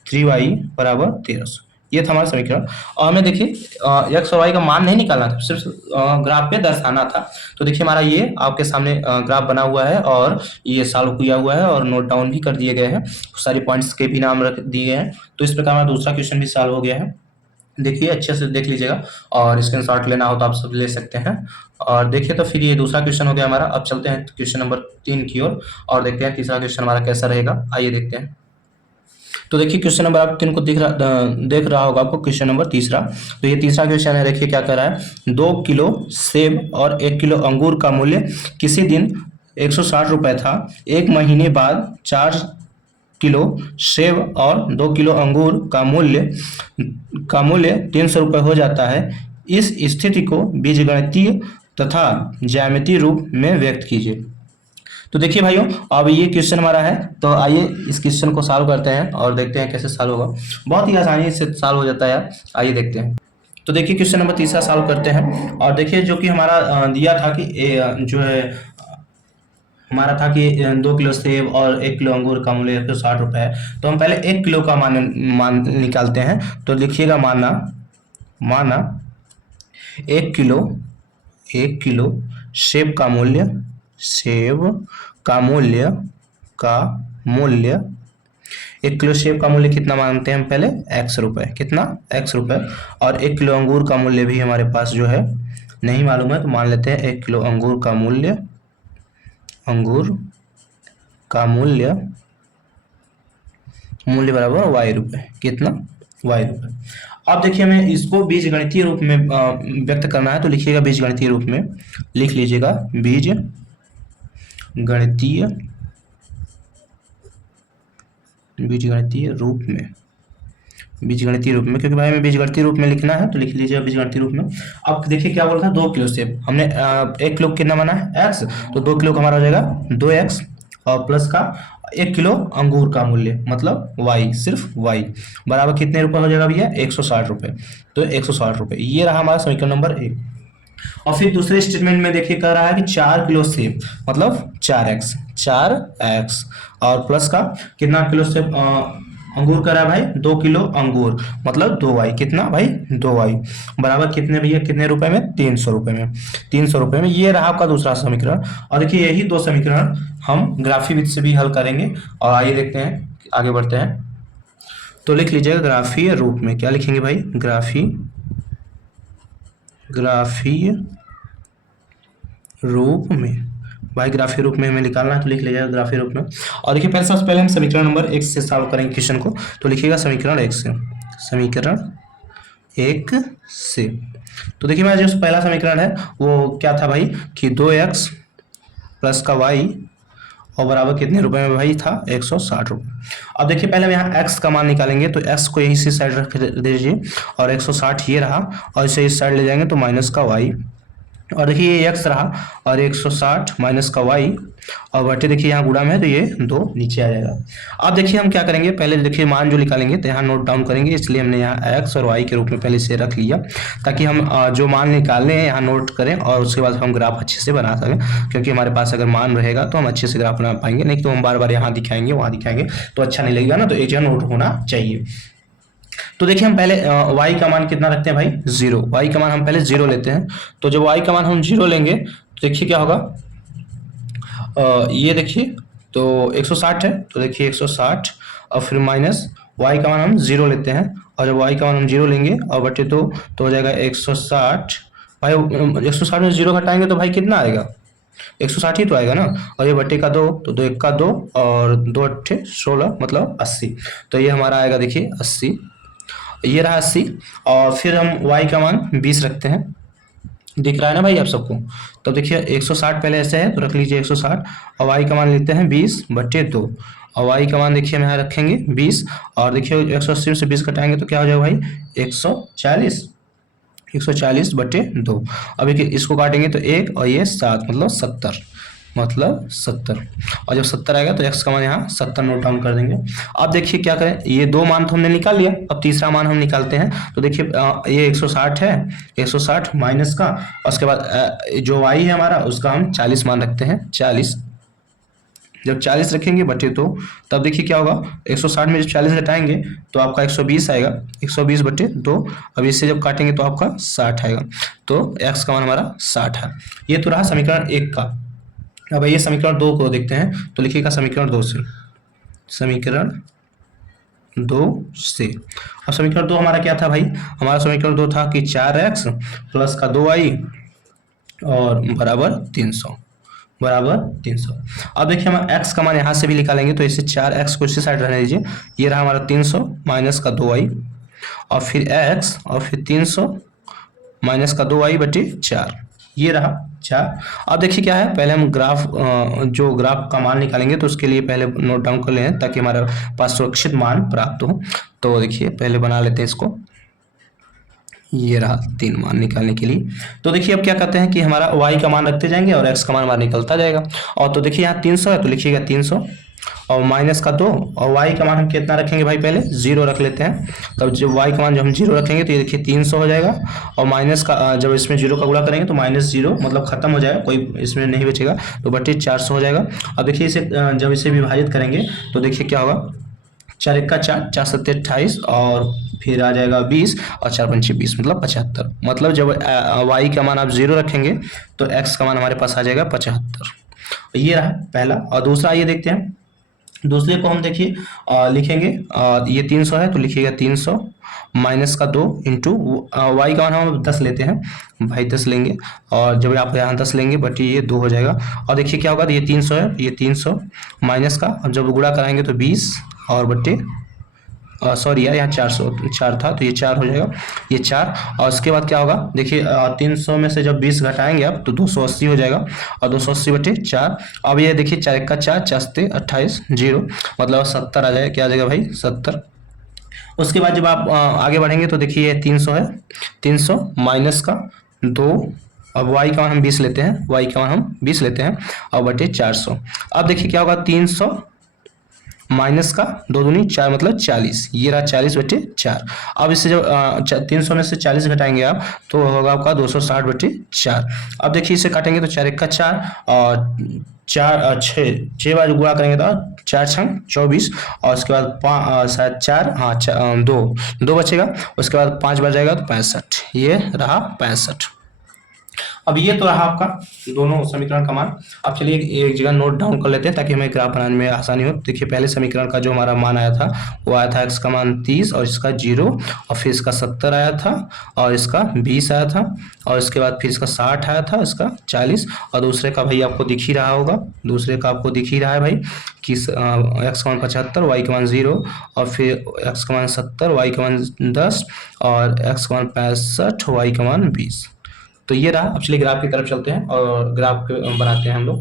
3y बराबर 1300, ये था हमारा समीकरण। और हमें देखिए एक्स और वाई का मान नहीं निकालना था, सिर्फ ग्राफ पे दर्शाना था। तो देखिए हमारा ये आपके सामने ग्राफ बना हुआ है और ये सॉल्व किया हुआ है और नोट डाउन भी कर दिए गए हैं, सारी पॉइंट्स के भी नाम रख दिए गए हैं। तो इस प्रकार हमारा दूसरा क्वेश्चन भी सॉल्व हो गया है। देखिए अच्छे से देख लीजिएगा, और स्क्रीनशॉट लेना हो तो आप सब ले सकते हैं। और देखिए तो फिर ये दूसरा क्वेश्चन हो गया हमारा। अब चलते हैं क्वेश्चन नंबर 3 की ओर और देखते हैं तीसरा क्वेश्चन हमारा कैसा रहेगा। आइए देखते हैं। तो देखिए क्वेश्चन नंबर आप 3 को देख रहा होगा आपको, क्वेश्चन नंबर तीसरा। तो ये तीसरा क्वेश्चन है, देखिए क्या कर रहा है। 2 किलो सेब और 1 किलो अंगूर का मूल्य किसी दिन 160 रुपए था, एक महीने बाद 4 किलो सेब और 2 किलो अंगूर का मूल्य 300 रुपये हो जाता है। इस स्थिति को बीजगणितीय तथा ज्यामितीय रूप में व्यक्त कीजिए। तो देखिए भाइयों, अब ये क्वेश्चन हमारा है, तो आइए इस क्वेश्चन को सॉल्व करते हैं और देखते हैं कैसे सॉल्व होगा। बहुत ही आसानी से सॉल्व हो जाता है यार, आइए देखते हैं। तो देखिए क्वेश्चन नंबर तीसरा सॉल्व करते हैं। और देखिए जो कि हमारा दिया था कि जो है हमारा था कि 2 किलो सेब और 1 किलो अंगूर का मूल्य 160 रुपये है। तो हम पहले 1 किलो का मान निकालते हैं। तो लिखिएगा माना 1 किलो सेब का मूल्य 1 किलो सेब का मूल्य कितना मानते हैं हम पहले, x रुपये। कितना, x रुपये। और 1 किलो अंगूर का मूल्य भी हमारे पास जो है नहीं मालूम है, तो मान लेते हैं 1 किलो अंगूर का मूल्य बराबर y रुपये। कितना, y रुपये। अब देखिए हमें इसको बीजगणितीय रूप में व्यक्त करना है। तो लिखिएगा बीजगणितीय रूप में, लिख लीजिएगा बीजगणितीय रूप में, क्योंकि भाई हमें बीजगणितीय रूप में लिखना है, तो लिख लीजिए बीजगणितीय रूप में। अब देखिए क्या बोल रहा था, 2 किलो सेब, हमने 1 किलो कितना माना है, x, तो 2 किलो का हमारा हो जाएगा 2x और प्लस का 1 किलो अंगूर का मूल्य मतलब y, सिर्फ y बराबर कितने रुपए हो जाएगा भैया, 160 रुपये। तो 160 रुपये, ये रहा हमारा समीकरण नंबर 1। और फिर दूसरे स्टेटमेंट में देखिए कह रहा है कि 4 किलो सेब मतलब 4x और प्लस का कितना किलो सेब अंगूर करा है भाई, 2 किलो अंगूर मतलब 2y। कितना भाई, 2y बराबर कितने भैया, कितने रुपए में, 300 रुपये में। 300 रुपये में, ये रहा आपका दूसरा समीकरण। और देखिए यही 2 समीकरण हम ग्राफी विधि से भी हल करेंगे। और आइए देखते हैं, आगे बढ़ते हैं। तो लिख लीजिएगा ग्राफीय रूप में, क्या लिखेंगे भाई, ग्राफीय रूप में भाई, ग्राफीय रूप में हमें निकालना है, तो लिख लीजिएगा ग्राफीय रूप में। और देखिए पहले सबसे पहले हम समीकरण नंबर 1 से सॉल्व करेंगे क्वेश्चन को। तो लिखिएगा समीकरण 1 से। तो देखिए मेरा जो पहला समीकरण है वो क्या था भाई कि 2x प्लस का y और बराबर कितने रुपए में भाई था, 160 रुपये। अब देखिए पहले हम यहाँ x का मान निकालेंगे, तो x को यही से साइड रख दीजिए और 160 ये रहा, और इसे इस साइड ले जाएंगे तो माइनस का y। और देखिए ये x रहा और 160 माइनस का y और बटे देखिए यहाँ गुणा में है तो ये 2 नीचे आ जाएगा। अब देखिए हम क्या करेंगे, पहले देखिए मान जो निकालेंगे तो यहाँ नोट डाउन करेंगे, इसलिए हमने यहाँ x और y के रूप में पहले से रख लिया, ताकि हम जो मान निकालने हैं यहाँ नोट करें और उसके बाद हम ग्राफ अच्छे से बना सकें। क्योंकि हमारे पास अगर मान रहेगा तो हम अच्छे से ग्राफ बना पाएंगे, नहीं तो हम बार बार यहाँ दिखाएंगे वहाँ दिखाएंगे तो अच्छा नहीं लगेगा ना, तो एक जगह नोट होना चाहिए। तो देखिए हम पहले y का मान कितना रखते हैं भाई, 0। y का मान हम पहले 0 लेते हैं। तो जब y का मान हम 0 लेंगे तो देखिए क्या होगा, ये देखिए तो 160 है, तो देखिए 160 और फिर माइनस y का मान हम 0 लेते हैं, और जब y का मान हम 0 लेंगे और बटे तो हो जाएगा 160। भाई 160 में 0 घटाएंगे तो भाई कितना आएगा, 160 ही तो आएगा ना। और ये बटे का 2, तो 2 1 का 2 और 2 8 16 मतलब 80। तो ये हमारा आएगा देखिए 80, ये रहा 80। और फिर हम y का मान 20 रखते हैं, दिख रहा है ना भाई आप सबको। तो देखिए 160 पहले ऐसे है तो रख लीजिए 160, और y का मान लेते हैं 20 बटे 2, और y का मान देखिए हम यहाँ रखेंगे 20, और देखिए 180 से 20 घटाएंगे तो क्या हो जाएगा भाई 140 बटे 2। अब इसको काटेंगे तो 1 और ये 7 मतलब 70। और जब 70 आएगा तो x का मान यहाँ 70 नोट डाउन कर देंगे। अब देखिए क्या करें, ये 2 मान तो हमने निकाल लिया, अब तीसरा मान हम निकालते हैं। तो देखिए ये 160 है, 160 माइनस का, और उसके बाद जो y है हमारा उसका हम 40 मान रखते हैं, 40 जब 40 रखेंगे बटे 2, तब देखिए क्या होगा, 160 में जब 40 घटाएंगे तो आपका 120 आएगा, 120 बटे 2। अब इससे जब काटेंगे तो आपका 60 आएगा। तो x का मान हमारा 60 है। ये तो रहा समीकरण 1 का। अब ये समीकरण 2 को देखते हैं, तो लिखिएगा समीकरण 2 से, समीकरण 2 से। अब समीकरण 2 हमारा क्या था भाई, हमारा समीकरण 2 था कि 4x प्लस का 2y और बराबर 300, बराबर 300। अब देखिए हम x का मान यहाँ से भी निकालेंगे, तो इसे 4x को इसी साइड रहने दीजिए, ये रहा हमारा 300 माइनस का 2y और फिर x और फिर 300 माइनस का 2y बटे 4, ये रहा 4। अब देखिए क्या है, पहले हम जो ग्राफ का मान निकालेंगे तो उसके लिए पहले नोट डाउन कर लें ताकि हमारे पास सुरक्षित मान प्राप्त हो। तो देखिए पहले बना लेते हैं इसको, ये रहा 3 मान निकालने के लिए। तो देखिए अब क्या करते हैं कि हमारा y का मान रखते जाएंगे और x का मान बाहर निकलता जाएगा। और तो देखिए यहाँ 300 है तो लिखिएगा 300 और माइनस का 2 और y का मान हम कितना रखेंगे भाई, पहले 0 रख लेते हैं। तब जब y का मान जब हम 0 रखेंगे तो ये देखिए 300 हो जाएगा और माइनस का जब इसमें 0 का गुणा करेंगे तो -0 मतलब खत्म हो जाएगा, कोई इसमें नहीं बचेगा, तो बटे 400 हो जाएगा। अब देखिए इसे जब इसे विभाजित करेंगे तो देखिए क्या होगा, 4 1 का 4, 4 7 28 और फिर आ जाएगा 20 और 4 5 20 मतलब 75। मतलब जब y का मान आप 0 रखेंगे तो x का मान हमारे पास आ जाएगा 75। ये रहा पहला। और दूसरा ये देखते हैं, दूसरे को हम देखिए लिखेंगे, ये 300 है तो लिखिएगा 300 माइनस का 2 इंटू वाई का मान हम 10 लेते हैं भाई, 10 लेंगे और जब आप यहाँ 10 लेंगे बट ये 2 हो जाएगा। और देखिए क्या होगा, ये 300 है, ये 300 माइनस का, जब गुणा कराएंगे तो 20 और बटे सॉरी यार यहाँ 4 था तो ये 4 हो जाएगा, ये 4। और उसके बाद क्या होगा, देखिए 300 में से जब 20 घटाएंगे आप तो 280 हो जाएगा और 280 बटे 4। अब ये देखिए 4 1 का 4, 4 7 28 0 मतलब 70 आ जाएगा, क्या आ जाएगा भाई 70। उसके बाद जब आप आगे बढ़ेंगे तो देखिए ये 300 है, 300 माइनस का 2, अब y का मान हम 20 लेते हैं, y का मान हम 20 लेते हैं और बटे 400। अब देखिए क्या होगा, 300 माइनस का 2 दूनी 4 मतलब 40, ये रहा 40 बटे 4। अब इससे जब 300 में से 40 घटाएंगे आप तो होगा आपका 260 बटे 4। अब देखिए इसे काटेंगे तो 4 1 का 4 और 4 6 बार गुणा करेंगे तो 4 छंग 24 और उसके बाद शायद 4 हाँ 2 बचेगा, उसके बाद 5 बार जाएगा तो 65, ये रहा 65। अब ये तो रहा आपका दोनों समीकरण का मान। अब चलिए एक जगह नोट डाउन कर लेते हैं ताकि हमें ग्राफ बनाने में आसानी हो। देखिए पहले समीकरण का जो हमारा मान आया था वो आया था x का मान 30 और इसका 0 और फिर इसका 70 आया था और इसका 20 आया था और इसके बाद फिर इसका 60 आया था, इसका 40 और दूसरे का भाई आपको दिख ही रहा होगा, दूसरे का आपको दिख ही रहा है भाई कि x का मान 75, y का मान 0 और फिर x का मान 70, y का मान 10 और x का मान 65, y का मान 20। तो ये रहा। अब चलिए ग्राफ की तरफ चलते हैं और ग्राफ बनाते हैं हम लोग।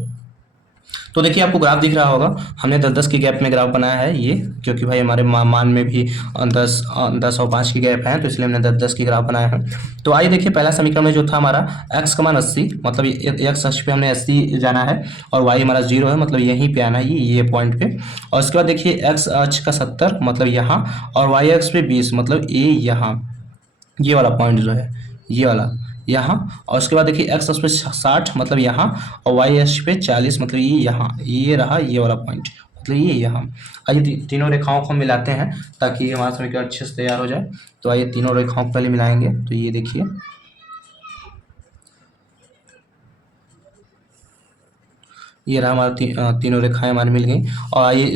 तो देखिए आपको ग्राफ दिख रहा होगा, हमने 10-10 की गैप में ग्राफ बनाया है ये, क्योंकि भाई हमारे मान में भी 10 और 5 की गैप है तो इसलिए हमने 10-10 की ग्राफ बनाया है। तो आइए देखिए पहला समीकरण में जो था हमारा x का मान 80 मतलब x अक्ष पे हमने 80 जाना है और y हमारा 0 है मतलब यहीं पे आना है ये पॉइंट पे। और उसके बाद देखिए x अक्ष का 70 मतलब यहाँ और y अक्ष पे 20 मतलब ये यहाँ, ये वाला पॉइंट जो है ये वाला यहाँ। और उसके बाद देखिए x अक्ष पे 60 मतलब यहाँ और y अक्ष पे 40 मतलब ये यहाँ, ये रहा ये वाला पॉइंट मतलब ये यहाँ। आइए तीनों रेखाओं को मिलाते हैं ताकि हमारा समीकरण अच्छे से तैयार हो जाए। तो आइए तीनों रेखाओं को पहले मिलाएंगे। तो ये देखिए ये रहा हमारा तीनों रेखाएं हमारी मिल गई। और आइए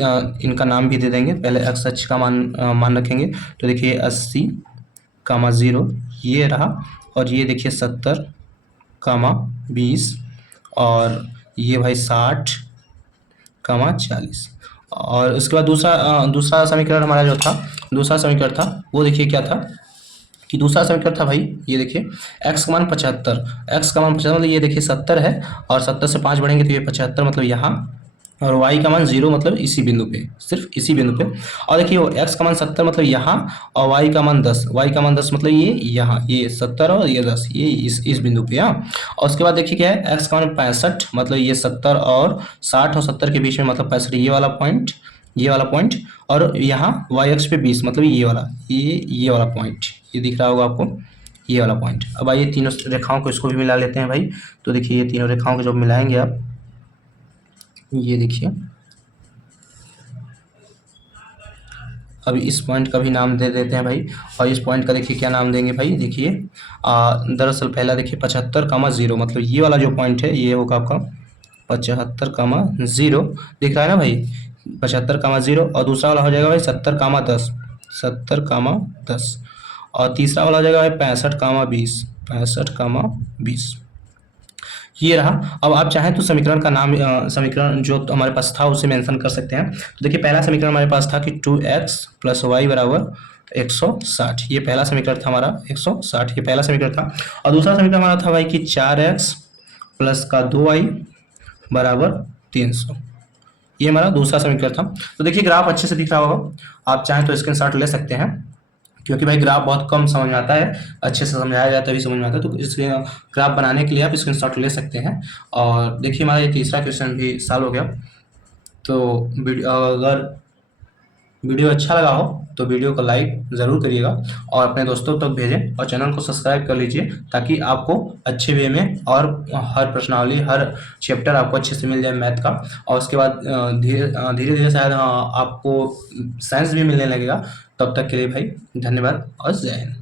इनका नाम भी दे देंगे। पहले x अक्ष का मान रखेंगे तो देखिए 80 कामा 0 ये रहा और ये देखिए 70 कामा 20 और ये भाई 60 कामा 40। और उसके बाद दूसरा समीकरण हमारा जो था, दूसरा समीकरण था वो देखिए क्या था कि दूसरा समीकरण था भाई ये देखिए x का मान 75, x का मान 75 मतलब ये देखिए 70 है और 70 से 5 बढ़ेंगे तो ये 75 मतलब यहाँ और y का मान 0 मतलब इसी बिंदु पे, सिर्फ इसी बिंदु पे। और देखिए x का मान 70 मतलब यहाँ और y का मान 10, y का मान 10 मतलब ये यहाँ, ये 70 और ये 10 ये इस बिंदु पे। हाँ और उसके बाद देखिए क्या है x का मान 65 मतलब ये 70 और 60 और 70 के बीच में मतलब 65 ये वाला पॉइंट, ये वाला पॉइंट। और यहाँ y अक्ष पे 20 मतलब ये वाला, ये वाला पॉइंट ये दिख रहा होगा आपको, ये वाला पॉइंट। अब आइए तीनों रेखाओं को इसको भी मिला लेते हैं भाई। तो देखिए ये तीनों रेखाओं को जब मिलाएंगे आप, ये देखिए अभी इस पॉइंट का भी नाम दे देते हैं भाई। और इस पॉइंट का देखिए क्या नाम देंगे भाई, देखिए दरअसल पहला देखिए 75,0 मतलब ये वाला जो पॉइंट है ये होगा आपका 75,0 दिख रहा है ना भाई, 75,0 और दूसरा वाला हो जाएगा भाई 70,10, 70,10 और तीसरा वाला हो जाएगा भाई 65,20, 65,20 ये रहा। अब आप चाहें तो समीकरण का नाम समीकरण जो तो हमारे पास था उसे मेंशन कर सकते हैं। तो देखिए पहला समीकरण हमारे पास था कि 2x + y = 160, ये पहला समीकरण था हमारा 160, ये पहला समीकरण था। और दूसरा समीकरण हमारा था भाई कि 4x + का 2y = 300, ये हमारा दूसरा समीकरण था। तो देखिए ग्राफ अच्छे से दिख रहा होगा, आप चाहें तो स्क्रीनशॉट ले सकते हैं, क्योंकि भाई ग्राफ बहुत कम समझ में आता है, अच्छे से समझाया जाए तभी समझ में आता है। तो इस ग्राफ बनाने के लिए आप स्क्रीनशॉट ले सकते हैं। और देखिए हमारा ये तीसरा क्वेश्चन भी सॉल्व हो गया। तो अगर वीडियो अच्छा लगा हो तो वीडियो को लाइक ज़रूर करिएगा और अपने दोस्तों तक भेजें और चैनल को सब्सक्राइब कर लीजिए, ताकि आपको अच्छे वे में और हर प्रश्नावली हर चैप्टर आपको अच्छे से मिल जाए मैथ का। और उसके बाद धीरे धीरे शायद आपको साइंस भी मिलने लगेगा। तब तक के लिए भाई धन्यवाद और जय हिंद।